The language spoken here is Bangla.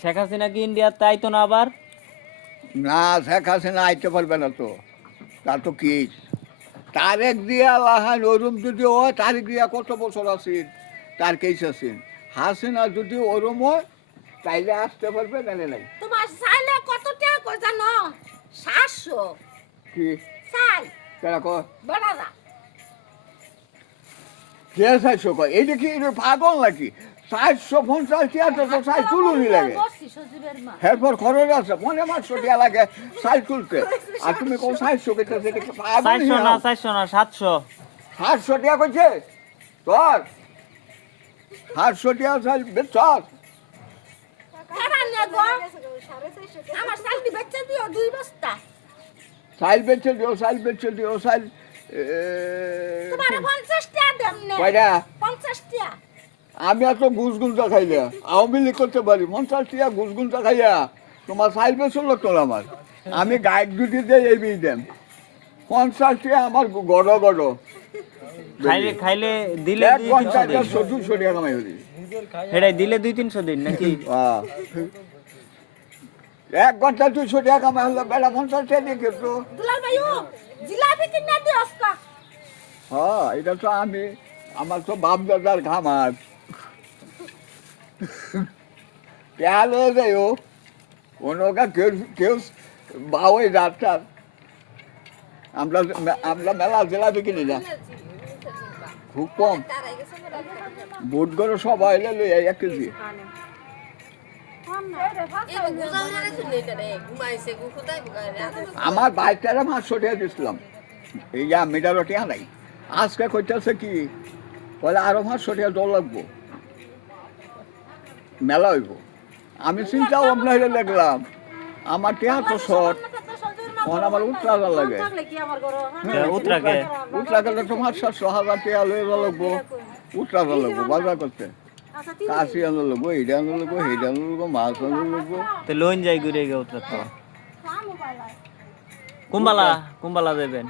শেখ হাসিনা কি ইন্ডিয়া তাই তো না আবার? না, শেখ হাসিনা আইতে পারবে না তো, তার তো কেস। তারেক দিয়া লাহান ওরম যদি হয়, তারেক দিয়া কত বছর আছেন, তার কেস আছেন। হাসিনা যদি ওরম হয় তাইলে আসতে পারবে, নালে নাই। তোমার চাইলে কত টাকা কই জানো? 700 কি চাই কেনা কয় বড়া যা। কে 400 কয়? এইটা কি এটা পাগল নাকি? 450 টিয়াটা তো সাই তুলুনি লাগে। বসছি সজীবের মা। এরপর খরচ আছে, 500 টিয়া লাগে সাই তুলতে। আর তুমি কোন 400 কেটে সেটা কি পাগল? 400 না 400 না 700। 700 টিয়া কইছে তোর? 700 টিয়া সাই বেচছ? কারা নিয়ে গো? আমার চালটি বেচে দিও 2 বস্তা। সাইল বেচে দিও, সাইল বেচে দিও, সাইল তোমার 50 টাকা দেন না। কয়টা? 50 টাকা। আমি এত গুজগুঞ্জা খাইলে আওয়ামী লীগ করতে পারি, 50 টিয়া গুজগুঞ্জা খাইয়া তোমার সাইল বেচল তোর আমার। আমি গাইড দুটি দিয়ে এই বিয়ে দেন 50 টিয়া আমার গড় গড় খাইলে খাইলে দিলে এক 2-300 ঘন্টা দিন। 200 টাকা কামাই হলি। এটাই দিলে 2-300 দিন নাকি? এক ঘন্টা 200 টাকা কামাই হলো, বেলা 50 টাকা দিয়ে খেতো। দুলাল ভাইও জিলাপি কিনে দিও আজকা। হ্যাঁ, এটা তো আমি, আমার তো বাপ দাদার খামার। পেয়াল হয়ে যায় ও কোনো কেউ কেউ বাউই ডাক্তার। আমরা মেলা জিলাপি কিনি না, খুব কম। বুট করে সবাই এলে 1 কেজি। আমার বাইকটারে 500 টাকা দিয়েছিলাম, এই যে মিটারও টিয়া নাই। আজকে কইতেছে কি বলে আরো 500 টাকা জল লাগবো, মেলা হইব। আমি চিন্তা ভাবনা হইলে দেখলাম আমার টিয়া তো শর্ট, তখন আমার উত্তরাগা লাগে। উত্তরাকে উত্তরাগেলে তোমার 700,000 টাকা লয়ে লাগবো, উত্তরাগা লাগবো বাজার করতে। কাশি আনো লাগবো, হিডা আনো লাগবো, হিডা আনো লাগবো, মাছ আনো লাগবো। তো লোন যাই ঘুরে গে উত্তরাতে। কুম্বালা কুম্বালা যাবেন।